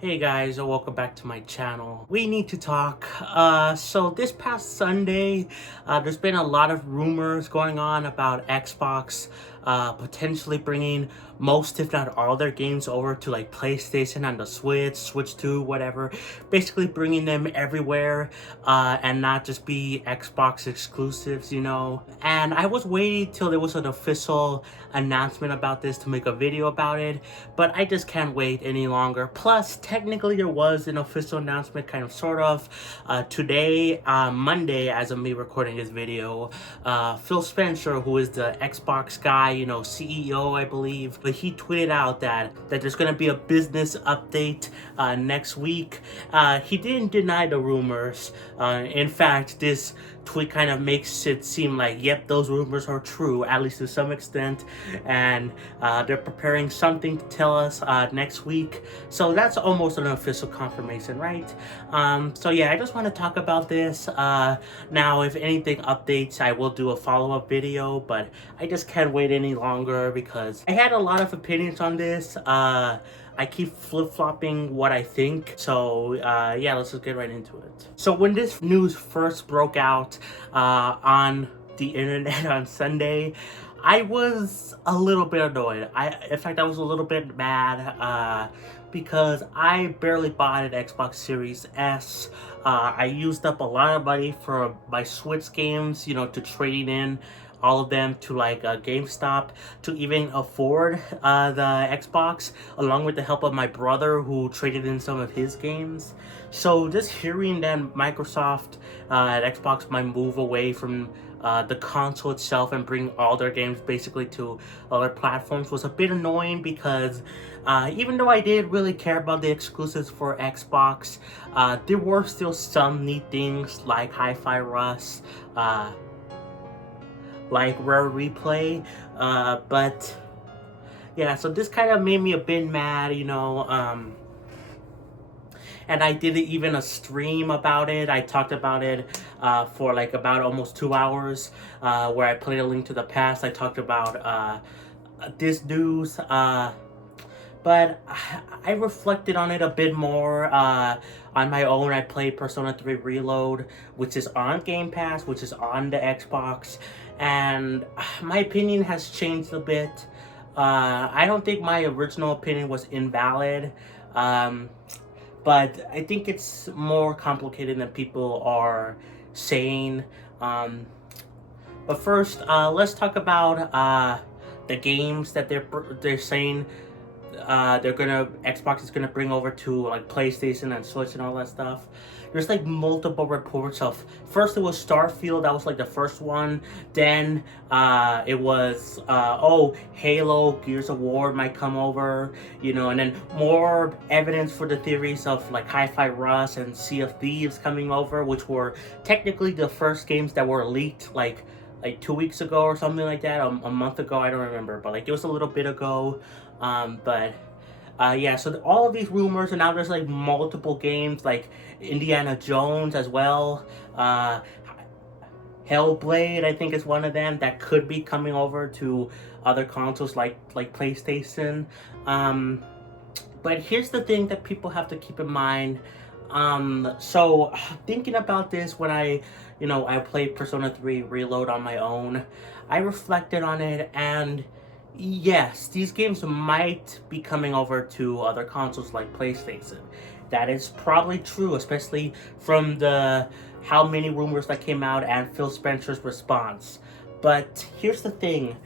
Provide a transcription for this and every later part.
Hey guys, and welcome back to my channel. We need to talk. So this past Sunday, there's been a lot of rumors going on about Xbox potentially bringing most, if not all, their games over to like PlayStation and the Switch 2, whatever. Basically bringing them everywhere and not just be Xbox exclusives, you know. And I was waiting till there was an official announcement about this to make a video about it, but I just can't wait any longer. Plus, technically there was an official announcement, kind of, sort of, today, Monday, as of me recording this video. Phil Spencer, who is the Xbox guy, you know, CEO, I believe, but he tweeted out that there's gonna be a business update next week. He didn't deny the rumors. In fact, this tweet kind of makes it seem like, yep, those rumors are true, at least to some extent, and they're preparing something to tell us next week. So that's almost an official confirmation, right? So yeah, I just want to talk about this. Now, if anything updates, I will do a follow-up video, but I just can't wait any longer because I had a lot of opinions on this. I keep flip-flopping what I think. So yeah, let's just get right into it. So when this news first broke out on the internet on Sunday, I was a little bit annoyed. In fact, I was a little bit mad because I barely bought an Xbox Series S. I used up a lot of money for my Switch games, you know, to trading in all of them to like GameStop to even afford the Xbox, along with the help of my brother who traded in some of his games. So just hearing that Microsoft and Xbox might move away from the console itself and bring all their games basically to other platforms was a bit annoying because even though I did really care about the exclusives for Xbox, there were still some neat things like Hi-Fi Rush, like Rare Replay, but yeah, so this kind of made me a bit mad, you know. And I did even a stream about it. I talked about it for like about almost 2 hours, where I played a Link to the Past. I talked about this news, but I reflected on it a bit more on my own. I played Persona 3 Reload, which is on Game Pass, which is on the Xbox, and my opinion has changed a bit. I don't think my original opinion was invalid. But I think it's more complicated than people are saying. But first, let's talk about the games that they're saying Xbox is gonna bring over to like PlayStation and Switch and all that stuff. There's like multiple reports of, first it was Starfield, that was like the first one. Then it was Halo, Gears of War might come over, you know, and then more evidence for the theories of like Hi-Fi Rush and Sea of Thieves coming over, which were technically the first games that were leaked like 2 weeks ago or something like that, a month ago, I don't remember, but like it was a little bit ago. Yeah, so all of these rumors, and now there's like multiple games like Indiana Jones as well. Hellblade, I think, is one of them that could be coming over to other consoles like PlayStation. But here's the thing that people have to keep in mind. So thinking about this when I played Persona 3 Reload on my own, I reflected on it, and yes, these games might be coming over to other consoles like PlayStation. That is probably true, especially from the how many rumors that came out and Phil Spencer's response. But here's the thing.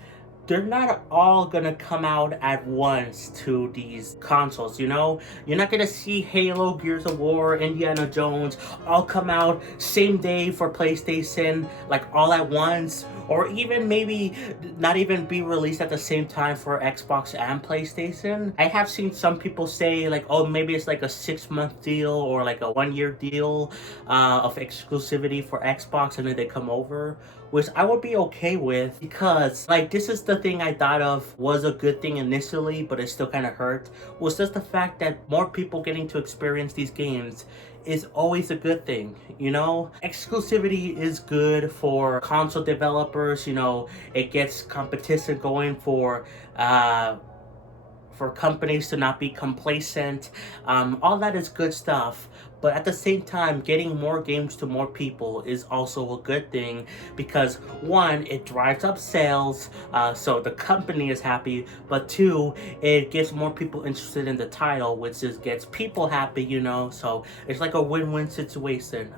They're not all gonna come out at once to these consoles, you know? You're not gonna see Halo, Gears of War, Indiana Jones all come out same day for PlayStation, like all at once, or even maybe not even be released at the same time for Xbox and PlayStation. I have seen some people say like, oh, maybe it's like a 6-month deal or like a 1-year deal of exclusivity for Xbox, and then they come over, which I would be okay with, because like this is the thing I thought of was a good thing initially, but it still kind of hurt, was just the fact that more people getting to experience these games is always a good thing, you know? Exclusivity is good for console developers, you know, it gets competition going for for companies to not be complacent. All that is good stuff. But at the same time, getting more games to more people is also a good thing because one, it drives up sales, so the company is happy. But two, it gets more people interested in the title, which is gets people happy, you know. So it's like a win-win situation.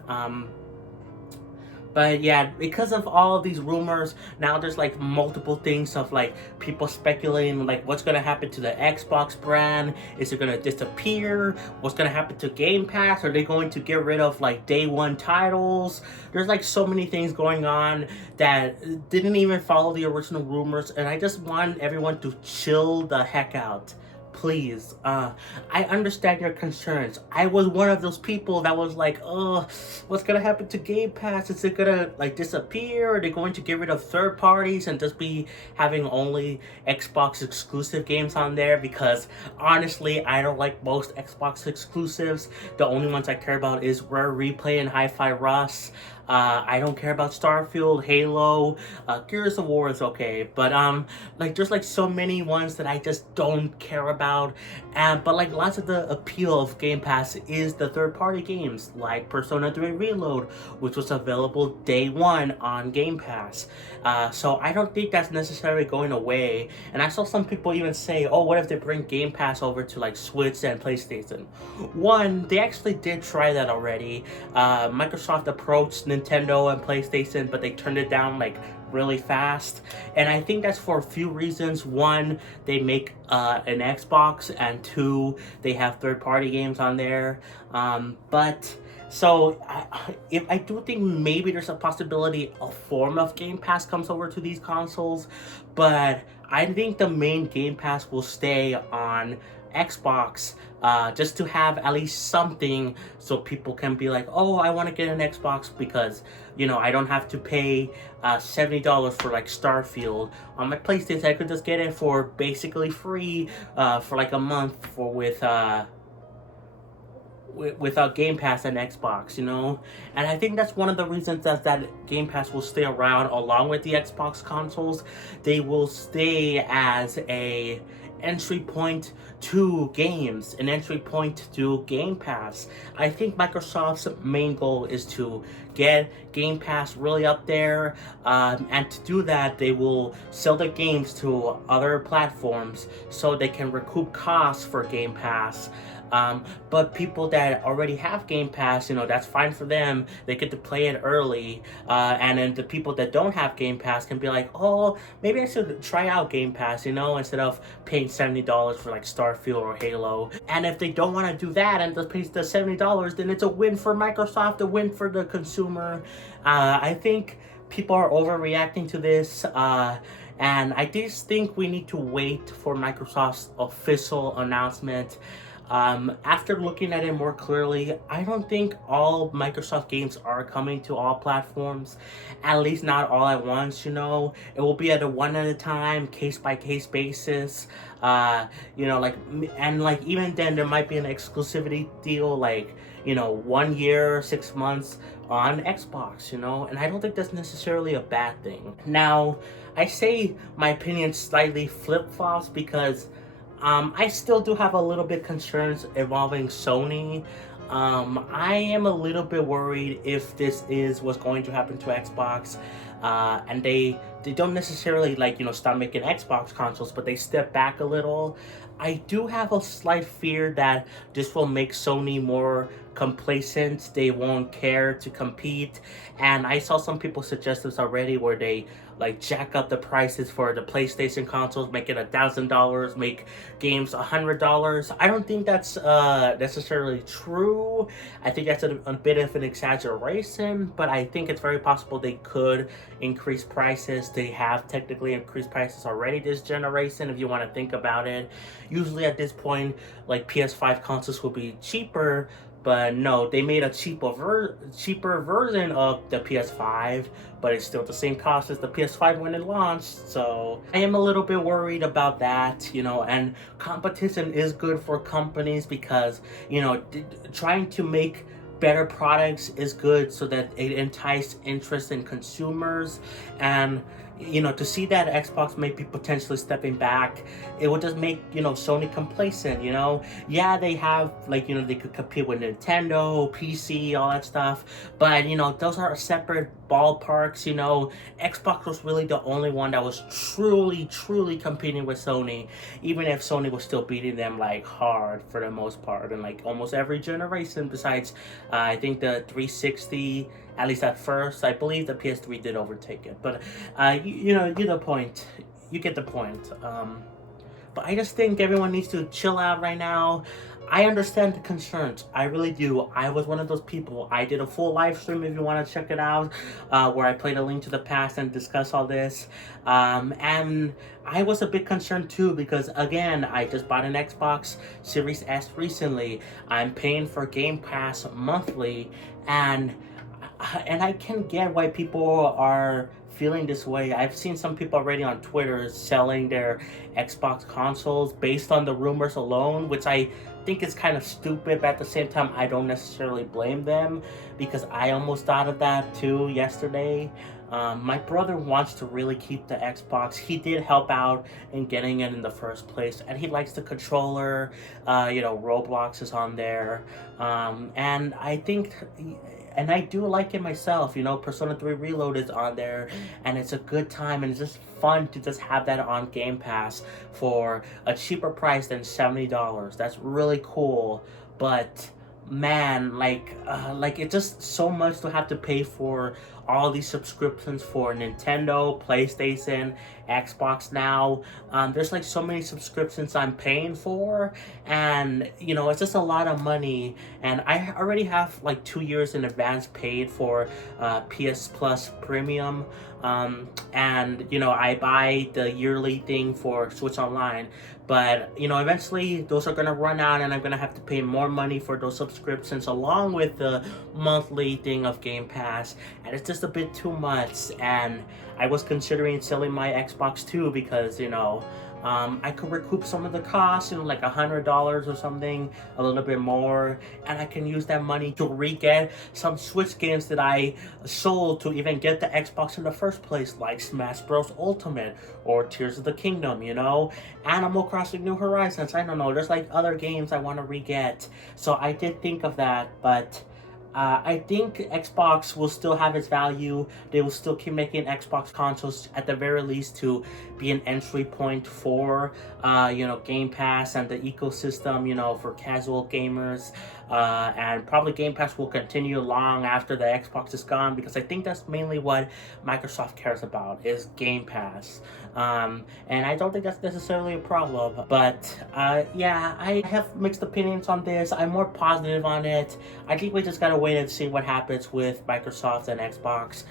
But yeah, because of all these rumors, now there's like multiple things of like people speculating like what's gonna happen to the Xbox brand. Is it gonna disappear? What's gonna happen to Game Pass? Are they going to get rid of like day one titles? There's like so many things going on that didn't even follow the original rumors, and I just want everyone to chill the heck out. Please, I understand your concerns. I was one of those people that was like, oh, what's gonna happen to Game Pass? Is it gonna like disappear? Are they going to get rid of third parties and just be having only Xbox exclusive games on there? Because honestly, I don't like most Xbox exclusives. The only ones I care about is Rare Replay and Hi-Fi Rush. I don't care about Starfield, Halo, Gears of War is okay, but like there's like so many ones that I just don't care about, and but like lots of the appeal of Game Pass is the third-party games like Persona 3 Reload, which was available day one on Game Pass. So I don't think that's necessarily going away, and I saw some people even say, oh, what if they bring Game Pass over to like Switch and PlayStation? One, they actually did try that already. Microsoft approached Nintendo and PlayStation, but they turned it down like really fast, and I think that's for a few reasons. One, they make an Xbox, and two, they have third-party games on there. But so I do think maybe there's a possibility a form of Game Pass comes over to these consoles, but I think the main Game Pass will stay on Xbox, just to have at least something so people can be like, oh, I want to get an Xbox because, you know, I don't have to pay $70 for like Starfield. On my PlayStation, I could just get it for basically free for like a month for without Game Pass and Xbox, you know? And I think that's one of the reasons that Game Pass will stay around along with the Xbox consoles. They will stay as a entry point to games, an entry point to Game Pass. I think Microsoft's main goal is to get Game Pass really up there, and to do that, they will sell their games to other platforms so they can recoup costs for Game Pass. But people that already have Game Pass, you know, that's fine for them. They get to play it early. And then the people that don't have Game Pass can be like, oh, maybe I should try out Game Pass, you know, instead of paying $70 for like Starfield or Halo. And if they don't want to do that and just pay the $70, then it's a win for Microsoft, a win for the consumer. I think people are overreacting to this. And I just think we need to wait for Microsoft's official announcement. After looking at it more clearly, I don't think all Microsoft games are coming to all platforms, at least not all at once, you know. It will be at a one at a time, case by case basis. You know, like, and like even then there might be an exclusivity deal, like, you know, 1 year, 6 months on Xbox, you know, and I don't think that's necessarily a bad thing. Now, I say my opinion slightly flip-flops because I still do have a little bit concerns involving Sony. I am a little bit worried if this is what's going to happen to Xbox, and they don't necessarily, like, you know, stop making Xbox consoles, but they step back a little. I do have a slight fear that this will make Sony more complacent. They won't care to compete, and I saw some people suggest this already where they like jack up the prices for the PlayStation consoles, make it $1,000, make games $100. I don't think that's necessarily true. I think that's a bit of an exaggeration, but I think it's very possible they could increase prices. They have technically increased prices already this generation, if you want to think about it. Usually at this point, like PS5 consoles will be cheaper, but no, they made a cheaper version of the PS5, but it's still the same cost as the PS5 when it launched. So I am a little bit worried about that, you know, and competition is good for companies because, you know, trying to make better products is good so that it entices interest in consumers. And you know, to see that Xbox may be potentially stepping back, it would just make, you know, Sony complacent, you know. Yeah, they have, like, you know, they could compete with Nintendo, PC, all that stuff, but, you know, those are separate ballparks, you know. Xbox was really the only one that was truly competing with Sony, even if Sony was still beating them, like, hard for the most part, and like almost every generation besides, I think the 360, at least at first. I believe the PS3 did overtake it, but you know, you get the point. You get the point. But I just think everyone needs to chill out right now. I understand the concerns. I really do. I was one of those people. I did a full live stream if you want to check it out, where I played A Link to the Past and discuss all this. And I was a bit concerned too because, again, I just bought an Xbox Series S recently. I'm paying for Game Pass monthly, and I can get why people are feeling this way. I've seen some people already on Twitter selling their Xbox consoles based on the rumors alone, which I think is kind of stupid, but at the same time, I don't necessarily blame them because I almost thought of that too yesterday. My brother wants to really keep the Xbox. He did help out in getting it in the first place, and he likes the controller. You know, Roblox is on there, and I think, and I do like it myself. You know, Persona 3 Reload is on there, and it's a good time, and it's just fun to just have that on Game Pass for a cheaper price than $70. That's really cool, but man, like it's just so much to have to pay for all these subscriptions for Nintendo, PlayStation, Xbox now. There's like so many subscriptions I'm paying for, and you know, it's just a lot of money, and I already have like 2 years in advance paid for PS Plus Premium, and you know, I buy the yearly thing for Switch Online, but you know, eventually those are gonna run out, and I'm gonna have to pay more money for those subscriptions along with the monthly thing of Game Pass, and it's just a bit too much. And I was considering selling my Xbox too because, you know, I could recoup some of the costs, you know, like $100 or something, a little bit more, and I can use that money to re-get some Switch games that I sold to even get the Xbox in the first place, like Smash Bros. Ultimate or Tears of the Kingdom, you know, Animal Crossing New Horizons. I don't know, there's like other games I want to re-get, so I did think of that, but I think Xbox will still have its value. They will still keep making Xbox consoles at the very least to be an entry point for, you know, Game Pass and the ecosystem, you know, for casual gamers. And probably Game Pass will continue long after the Xbox is gone because I think that's mainly what Microsoft cares about is Game Pass. And I don't think that's necessarily a problem. But yeah, I have mixed opinions on this. I'm more positive on it. I think we just gotta wait and see what happens with Microsoft and Xbox.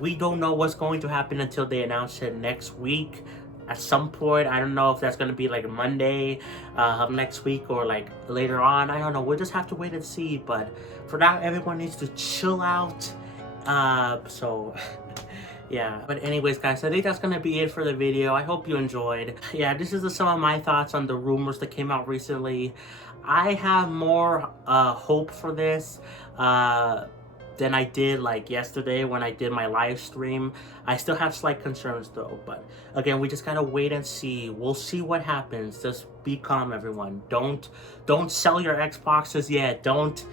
We don't know what's going to happen until they announce it next week. At some point, I don't know if that's going to be like Monday of next week or like later on. I don't know. We'll just have to wait and see. But for now, everyone needs to chill out. So yeah. But anyways, guys, I think that's going to be it for the video. I hope you enjoyed. Yeah, this is some of my thoughts on the rumors that came out recently. I have more hope for this than I did like yesterday when I did my live stream. I still have slight concerns though, but again, we just gotta wait and see. We'll see what happens. Just be calm, everyone. Don't sell your Xboxes yet. Don't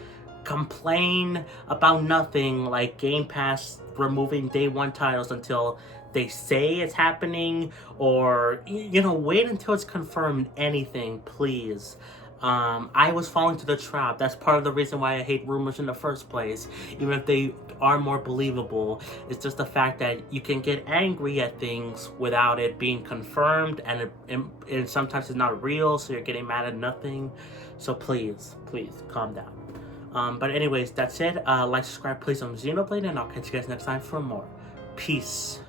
complain about nothing like Game Pass removing day one titles until they say it's happening, or you know, wait until it's confirmed anything, please. I was falling to the trap. That's part of the reason why I hate rumors in the first place, even if they are more believable. It's just the fact that you can get angry at things without it being confirmed, and sometimes it's not real, so you're getting mad at nothing. So please calm down. But anyways, that's it. Like, subscribe, please. I'm Xenoblade, and I'll catch you guys next time for more. Peace.